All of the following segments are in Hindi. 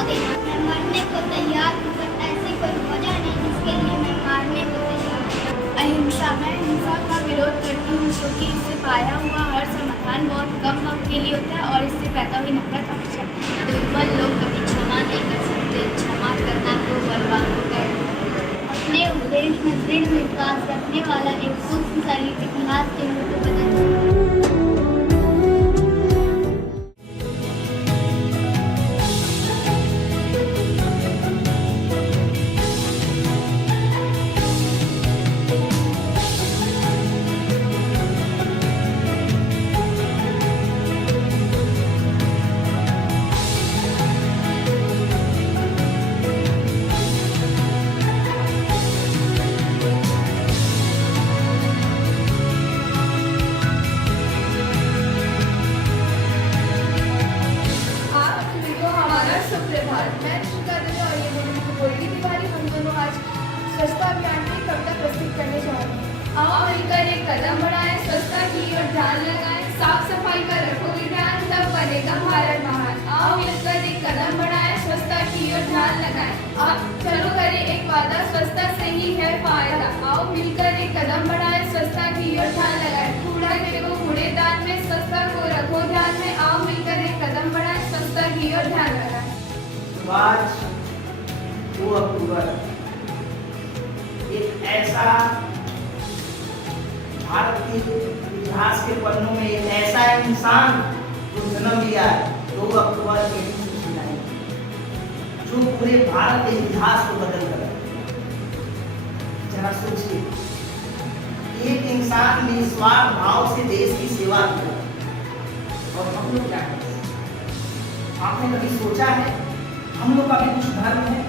मारोगे? मैं मरने को तैयार हूँ, पर ऐसी कोई वजह नहीं जिसके लिए मैं मारने को तैयार हूँ। अहिंसा, मैं हिंसा का विरोध करती हूँ क्योंकि इससे पाया हुआ हर समाधान बहुत कम वक्त के लिए होता है और इससे पैदा हुई नफरत हमेशा। दुर्बल लोग कभी क्षमा नहीं कर सकते, क्षमा करना तो बलवानों का अपने उद्देश्य में दृढ़ विश्वास रखने वाला एक पुष्पशाली इतिहास के रूप में बदल सकता है। मैं श्रीका देवी और ये दोनों को बोलती तिवारी। हम दोनों आज स्वच्छता अभियान की कविता प्रस्तुत करने जा रहे हैं। आओ मिलकर एक कदम बढ़ाएं, स्वच्छता की ओर ध्यान लगाएं, साफ सफाई पर रखोगे ध्यान, तब बनेगा भारत महान। आओ मिलकर एक कदम बढ़ाएं, स्वच्छता की ओर ध्यान लगाएं, चलो करें एक वादा, स्वच्छता से ही है फायदा। आओ मिलकर एक कदम बढ़ाएं, स्वच्छता की ओर ध्यान लगाएं, कूड़ा फेंको कूड़ेदान में, स्वच्छता को रखो ध्यान में। आओ मिलकर एक कदम बढ़ाएं, स्वच्छता की ओर ध्यान लगाएं। आज 2 अक्टूबर एक ऐसा भारत के इतिहास के पन्नों में एक ऐसा इंसान जो जन्म लिया है 2 अक्टूबर 1869, जो पूरे भारत के इतिहास को बदल कर जरा सोचिए, एक इंसान निस्वार्थ भाव से देश की सेवा की और हम लोग क्या करें? आपने कभी सोचा है हम लोग का भी कुछ धर्म है?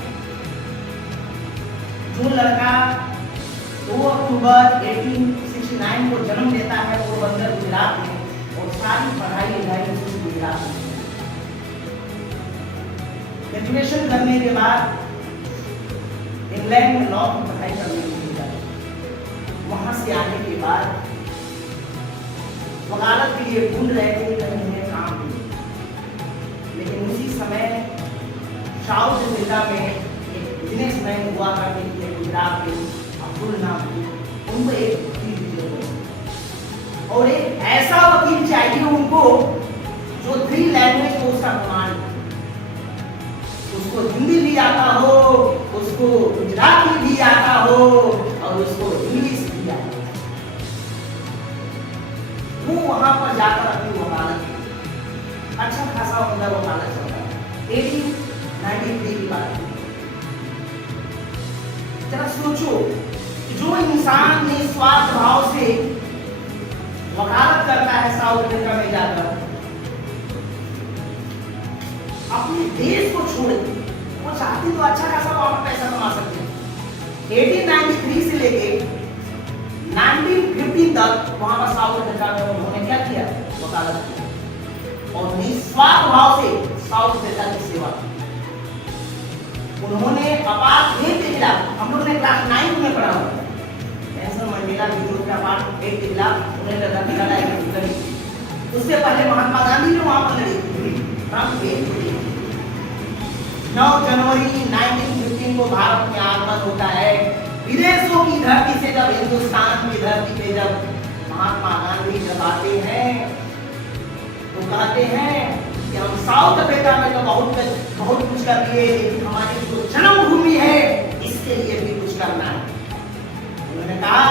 जो लड़का 2 अक्टूबर 1869 को जन्म लेता है वो बंदर गुजरात में और सारी पढ़ाई लिखाई उसकी गुजरात में। ग्रेजुएशन करने के बाद इंग्लैंड में लॉ की पढ़ाई करने के लिए जाते, वहां से आने के बाद वकालत के लिए ढूंढ रहे थे कहीं उन्हें काम मिले, लेकिन उसी समय साउथ जिला में एक बिजनेसमैन हुआ करते थे गुजरात के, अब्दुल नाम थे, उनको एक वकील चाहिए और एक ऐसा वकील चाहिए उनको जो 3 लैंग्वेज को उसका कमांड, उसको हिंदी भी आता हो, उसको गुजराती भी आता हो और उसको इंग्लिश भी आता हो। वो वहां पर जाकर अपनी वकालत, अच्छा खासा उनका वकालत चलता है। 1893 की बात है। जरा सोचो कि जो इंसान निस्वार्थ भाव से वकालत करता है साउथ अफ्रीका में जाकर, अपने देश को छोड़ के वो चाहती तो अच्छा खासा वहां पर पैसा कमा सकते हैं। 1893 से लेके 1950 तक वहां पर साउथ अफ्रीका में उन्होंने क्या किया? वकालत किया और निस्वार्थ भाव से साउथ अफ्रीका की सेवा की। उन्होंने अपार्टमेंट के खिलाफ, हम लोग ने क्लास 9 में पढ़ा हुआ है, नेल्सन मंडेला विरोध का अपार्टमेंट के खिलाफ उन्होंने लड़ाई लड़ी। उससे पहले महात्मा गांधी ने वहां पर लड़ी। 9 जनवरी 1915 को भारत में आगमन होता है। विदेशों की धरती से जब हिंदुस्तान की धरती पे जब महात्मा गांधी जब आते हैं तो कहते हैं कि हम साउथ अफ्रीका में तो बहुत कुछ कर लिए, लेकिन हमारी जो जन्मभूमि है इसके लिए भी कुछ करना है। उन्होंने कहा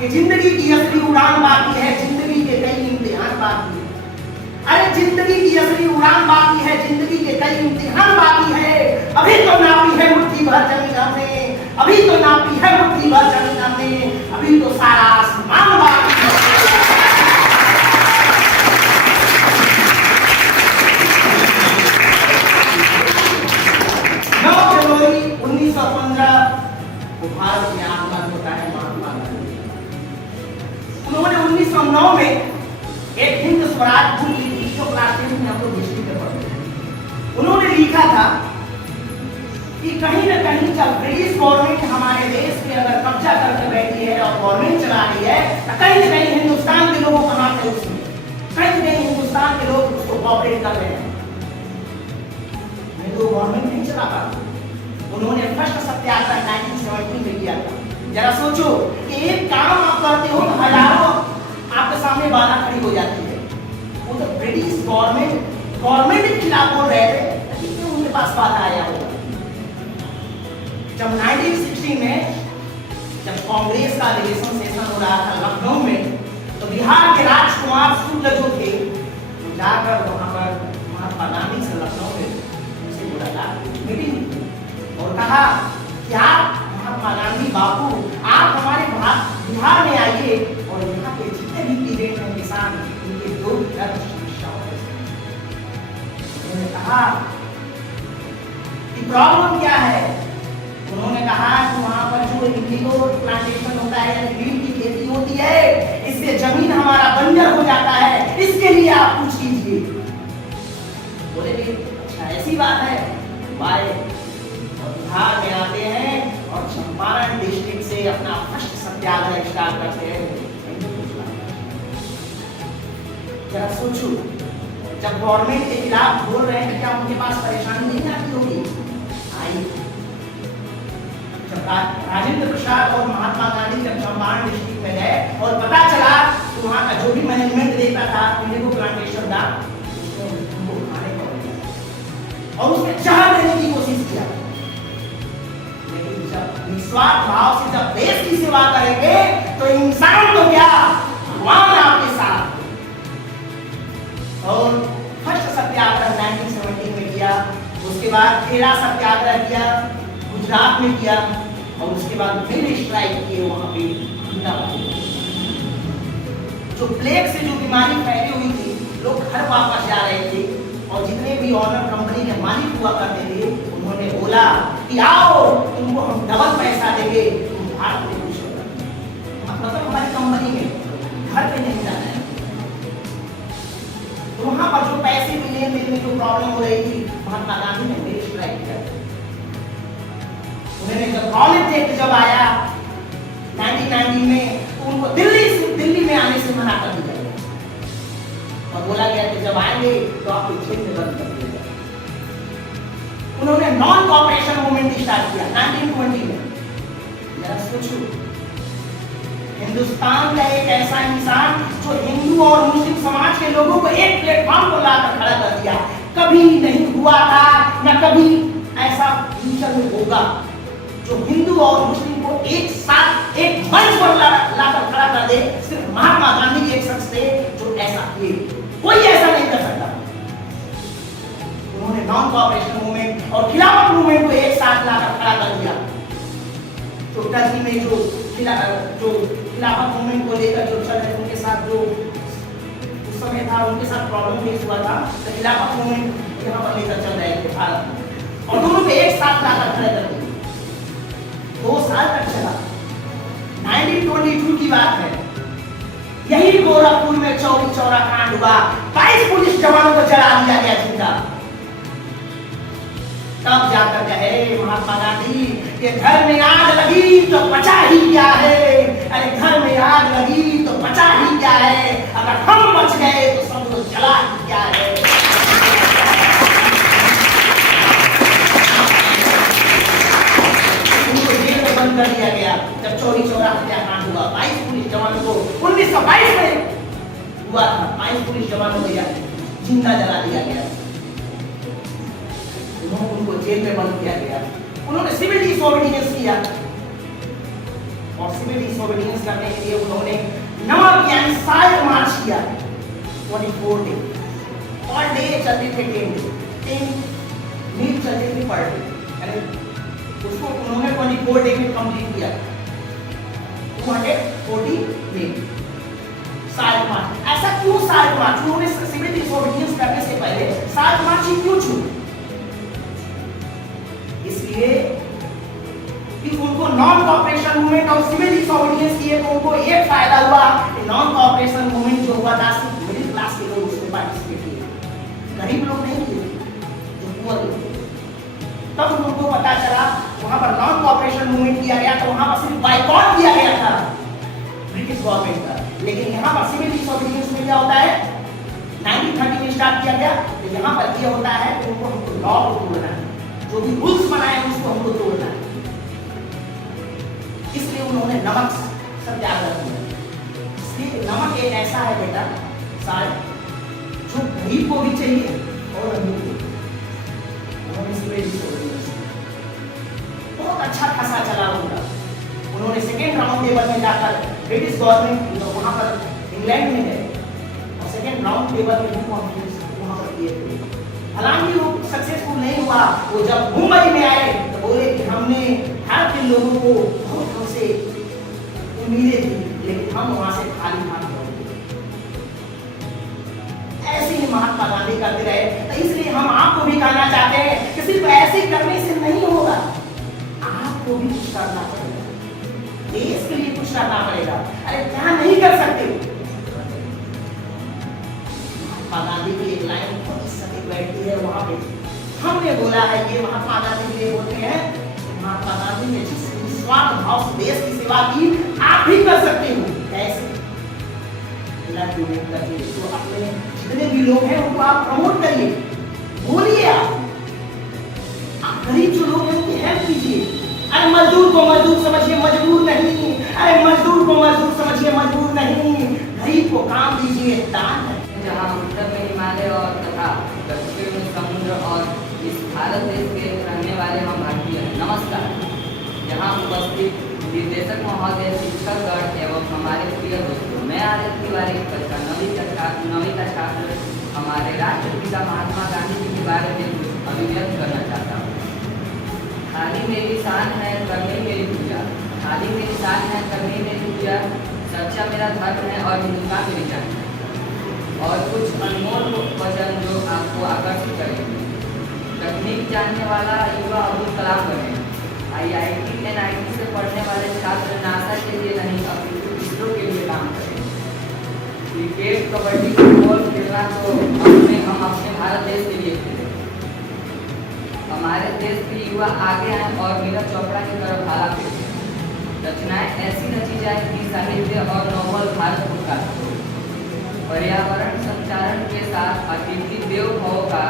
कि जिंदगी की असली उड़ान बाकी है, जिंदगी के कई इम्तिहान बाकी है। अरे जिंदगी की असली उड़ान बाकी है, जिंदगी के कई इम्तिहान बाकी है। अभी तो नापी है मुट्ठी भर जमीन हमने, अभी तो नापी है मुट्ठी भर जमीन हमने, अभी तो सारा आसमान बाकी है। 1915 को भारत में आगमन होता है महात्मा गांधी। उन्होंने 1909 में एक हिंद स्वराज बुक लिखी जो क्लास 10 में आपको हिस्ट्री में पढ़ते। उन्होंने लिखा था कि कहीं न कहीं जब ब्रिटिश गवर्नमेंट हमारे देश पे अगर कब्जा करके बैठी है और गवर्नमेंट चला रही है तो कहीं न कहीं हिंदुस्तान के लोगों का हाथ है उसमें, कहीं न कहीं हिंदुस्तान के लोग उसको कॉपरेट कर रहे हैं। ये तो गवर्नमेंट नहीं चला पाते। उन्होंने फर्स्ट सत्याग्रह 1917 में किया था। जरा सोचो कि एक काम आप करते हो तो हजारों आपके सामने बाधा खड़ी हो जाती है। वो तो ब्रिटिश गवर्नमेंट के खिलाफ बोल रहे थे, लेकिन क्यों उनके पास बाधा आया होगा? जब 1916 में जब कांग्रेस का अधिवेशन सेशन हो रहा था लखनऊ में, तो बिहार के राजकुमार शुक्ल जो थे जाकर वहां पर महात्मा गांधी से लखनऊ में उनसे मुलाकात मीटिंग और कहा कि आप महात्मा गांधी बापू आप हमारे बिहार में आइए और यहाँ के जितने भी पीड़ित हैं किसान उनके दो समस्याओं। उन्होंने कहा कि प्रॉब्लम क्या है? उन्होंने कहा कि वहां पर जो इंडिगो प्लांटेशन होता है, नील की खेती होती है, इससे जमीन हमारा बंजर हो जाता है, इसके लिए आप कुछ कीजिए। बोले अच्छा ऐसी बात है, बाय बिहार में आते हैं और चंपारण डिस्ट्रिक्ट से अपना फर्स्ट सत्याग्रह स्टार्ट करते हैं। जरा सोचो, जब गवर्नमेंट के खिलाफ बोल रहे हैं, क्या उनके पास परेशानी नहीं आती होगी? आई। जब राजेंद्र प्रसाद और महात्मा गांधी जब चंपारण डिस्ट्रिक्ट में गए और पता चला कि वहां का जो भी मैनेजमेंट देखता था इंडिगो प्लांटेशन का, उनको खाने को और उसमें चाह देने की कोशिश किया। लेकिन जब निस्वार्थ भाव से जब देश की सेवा करेंगे तो इंसान तो क्या भगवान आपके साथ। और फर्स्ट सत्याग्रह 1917 में किया, उसके बाद 13 सत्याग्रह किया गुजरात में किया और उसके बाद फिर स्ट्राइक किए वहां पे अहमदाबाद। जो प्लेग से जो बीमारी फैली हुई थी, लोग घर वापस जा रहे थे और जितने भी ऑनर कंपनी के मालिक हुआ करते थे उन्होंने बोला कि आओ तुमको हम डबल पैसा देंगे, तुम भारत में खुश हो। मतलब हमारी कंपनी में घर पे नहीं जाना है। तो वहां पर जो पैसे मिले में जो प्रॉब्लम हो रही थी, महात्मा गांधी ने फिर स्ट्राइक किया। उन्होंने जब कॉलेज एक्ट जब आया 1990 में, तो उनको दिल्ली में आने से मना कर दिया गया और बोला गया कि जब आएंगे तो आपको जेल में बंद कर दिया जाएगा। उन्होंने नॉन कॉपरेशन मूवमेंट स्टार्ट किया 1920 में। जरा सोचो, हिंदुस्तान का एक ऐसा इंसान जो हिंदू और मुस्लिम समाज के लोगों को एक प्लेटफॉर्म पर लाकर खड़ा कर दिया। कभी नहीं हुआ था, न कभी ऐसा फ्यूचर में होगा जो हिंदू और मुस्लिम को एक साथ एक मंच पर लाकर खड़ा कर दे। सिर्फ महात्मा गांधी एक शख्स थे जो ऐसा किए, कोई ऐसा नहीं कर सकता। उन्होंने नॉन कॉपरेशन मूवमेंट और खिलाफत मूवमेंट को एक साथ लाकर खड़ा कर दिया। तो टर्की में जो खिलाफत मूवमेंट को लेकर जो चल रहे उनके साथ जो उस समय था, उनके साथ प्रॉब्लम फेस हुआ था, तो खिलाफत मूवमेंट यहाँ पर लेकर चल रहे थे भारत में और दोनों को एक साथ लाकर खड़े कर दिया। 2 साल तक चला। 1922 की बात है, यही गोरखपुर में चौरी चौरा कांड हुआ। 22 पुलिस जवानों को जला दिया गया जिंदा। तब जाकर कहे महात्मा गांधी कि घर में आग लगी तो बचा ही क्या है। अरे घर में आग लगी तो बचा ही क्या है, अगर हम बच गए तो समझो जला ही क्या है। कर दिया गया जब चौरी चौरा हत्याकांड हुआ। 22 पुलिस जवानों को 1922 में हुआ था। 22 पुलिस जवानों को जिंदा जला दिया गया। उनको जेल में बंद किया गया। उन्होंने सिविल डिसोबीडियंस किया और सिविल डिसोबीडियंस करने के लिए उन्होंने नमक यानी साइड मार्च किया 24 डे। पर डे चलते थे 10 मील चलते थे पर डे। उसको उन्होंने 24 डे में कंप्लीट किया। 240 मील साइड मार्च। ऐसा क्यों साइड मार्च? उन्होंने सिविल डिसोबीडियंस करने से पहले साइड मार्च क्यों चुनी? इसलिए कि उनको नॉन कॉपरेशन मूवमेंट और सिविल डिसोबीडियंस किए तो उनको एक फायदा हुआ कि नॉन कॉपरेशन मूवमेंट जो हुआ था सिर्फ मिडिल क्लास के लोग उसमें पार्टिसिपेट किए, गरीब लोग नहीं किए, जो पुअर लोग। तब उनको पता चला वहां पर नॉन कॉपरेशन मूवमेंट किया गया तो वहां पर सिर्फ बाइकॉट किया गया था ब्रिटिश गवर्नमेंट का। लेकिन यहाँ पर सिविल डिसोबीडियंस में क्या होता है 1930 में स्टार्ट किया गया। तो यहाँ पर ये होता है कि उनको लॉ को तोड़ना है। जो जो भी रूल्स बनाए हैं उसको हमको तोड़ना है। इसलिए उन्होंने नमक सब त्याग दिया। इसलिए नमक एक ऐसा है बेटा साहब जो गरीब को भी चाहिए और अमीर को भी। उन्होंने स्प्रेड छोड़ दिया। बहुत अच्छा खासा चला उनका। उन्होंने सेकेंड राउंड टेबल में जाकर ब्रिटिश गवर्नमेंट वहां पर इंग्लैंड में गए और सेकेंड राउंड टेबल में भी कॉन्फ्रेंस वहां पर किए थे। हालांकि वो सक्सेसफुल नहीं हुआ। वो जब मुंबई में आए तो बोले कि हमने भारत के लोगों को बहुत हमसे उम्मीदें थी, लेकिन हम वहां से खाली हाथ लौटे। ऐसे ही महात्मा गांधी करते रहे। तो इसलिए हम आपको भी कहना चाहते हैं कि सिर्फ ऐसे करने से नहीं होगा, आपको भी कुछ करना पड़ेगा, देश के लिए कुछ करना पड़ेगा। अरे क्या नहीं कर सकते? महात्मा गांधी की एक लाइन बहुत सटीक बैठती है वहां पे। हमने बोला है ये महात्मा गांधी के लिए बोलते हैं, महात्मा गांधी ने जिस निस्वार्थ भाव से देश की सेवा की, आप भी कर सकते हो। कैसे? तो अपने जितने भी लोग हैं उनको आप प्रमोट करिए, बोलिए, आप गरीब जो लोग हैं उनकी हेल्प कीजिए। अरे मजदूर को मजदूर समझिए, मजबूर नहीं। अरे मजदूर को मजदूर समझिए, मजबूर नहीं। गरीब को काम दीजिए, दान है। जहाँ उत्तर में हिमालय और तथा दक्षिण में समुद्र और इस भारत देश के रहने वाले हम भारतीय हैं, नमस्कार। यहाँ उपस्थित निर्देशक महोदय, शिक्षकगण एवं हमारे प्रिय दोस्तों, मैं आदित्य तिवारी कक्षा नवीं का छात्र हमारे राष्ट्रपिता महात्मा गांधी जी के बारे में कुछ अभिव्यक्त करना चाहता हूँ। खाली मेरी शान है करनी मेरी पूजा, खाली मेरी शान है करनी मेरी पूजा, सच्चा मेरा धर्म है और हिंदुस्तान मेरी जान है। और कुछ अनमोल वचन जो आपको आकर्षित करेंगे। तकनीक जानने वाला युवा अब्दुल कलाम बने। IIT NIT से पढ़ने वाले छात्र नासा के लिए नहीं अपितु इसरो के लिए काम करें। क्रिकेट, कबड्डी, फुटबॉल खेलना तो हम अपने भारत देश के लिए खेलें। हमारे देश के युवा आगे आए और नीरज चोपड़ा की तरफ भाला फेंकें। रचनाएं ऐसी रची जाए कि साहित्य और नोबेल भारत पुरस्कार हो। पर्यावरण संचारण के साथ अतिथि देव भाव का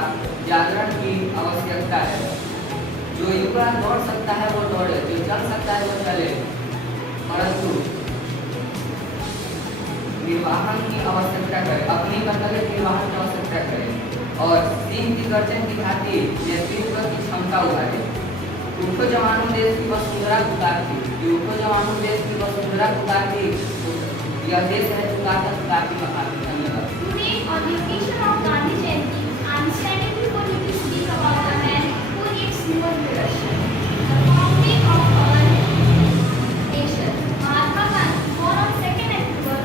जागरण की आवश्यकता है। जो युवा दौड़ सकता है वो दौड़े, जो चल सकता है वो चले, परंतु निर्वाहन की आवश्यकता करे, अपनी कर्तव्य निर्वाहन की आवश्यकता करे और सिंह की गर्जन की भांति नेतृत्व की क्षमता उभारे। उठो जवानों देश की वसुंधरा पुकारती, उठो जवानों देश की वसुंधरा पुकारती, यह देश है पुकारता पुकारती मकाती। धन्यवाद। Today, on the occasion of Gandhi Jayanti, I am standing before you to speak about the man who needs more direction, the founding of our nation. Mahatma Gandhi, born on 2nd October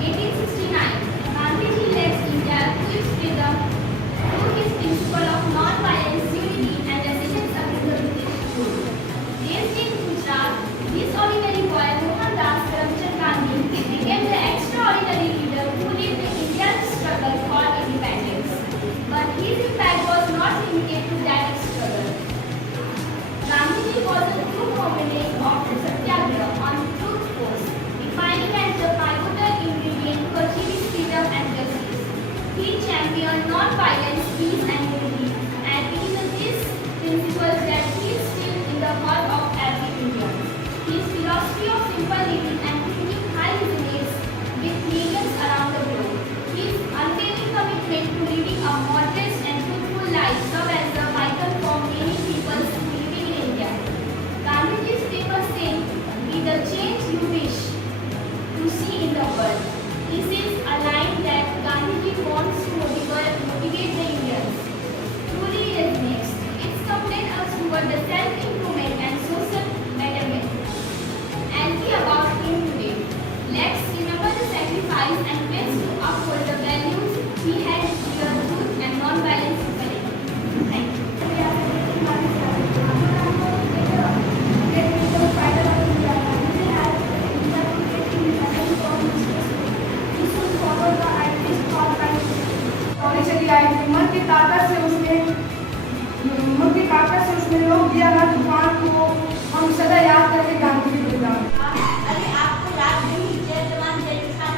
1869, Gandhiji led India to its freedom through his principle of non-violence, unity, and resistance against the British rule. Raised in Gujarat, this ordinary boy, Mohandas Karamchand Gandhi, became the extraordinary leader who led the Indian struggle for independence. But his impact was not limited to that struggle. Gandhiji was a true proponent of the Satyagraha on truth force, defining as the pivotal ingredient to achieve his freedom and justice. He championed non-violence, peace and unity, and it is this principle that he is still in the heart of every Indian. His philosophy of simple living and thinking high resonates with millions around the globe. His unwavering commitment to living a modest and truthful life serves as the vital for many people living in India. Gandhiji's famous saying, "Be the change you wish to see in the world." This is a line that Gandhiji wants to motivate the Indians. Truly resonates. It's compelled us toward the self-improvement and social betterment. And be about him today. Let's remember the sacrifice and pledge to uphold the values he had clear truth and non-violence equality. Thank you. और चली आई थी। मन की ताकत से उसने रोक दिया ना तूफान को। हम सदा याद करके गांधी जी को बुलाएं। अरे आपको याद नहीं, जय जवान जय किसान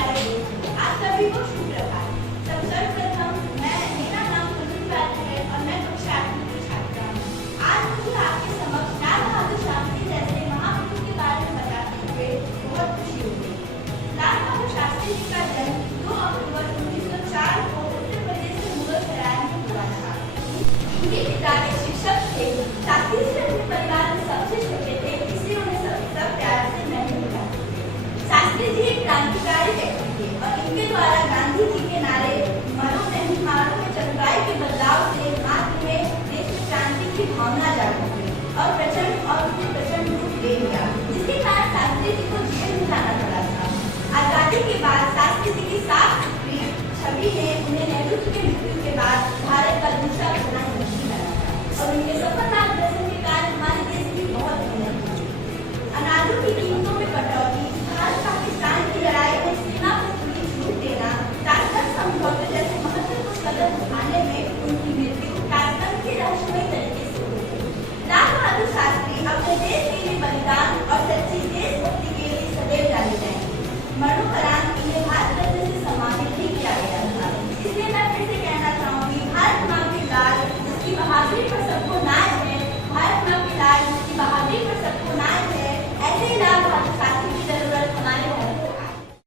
आदरणीय आप सभी को शुभ प्रभात। भावना जागृत हुई और प्रचंड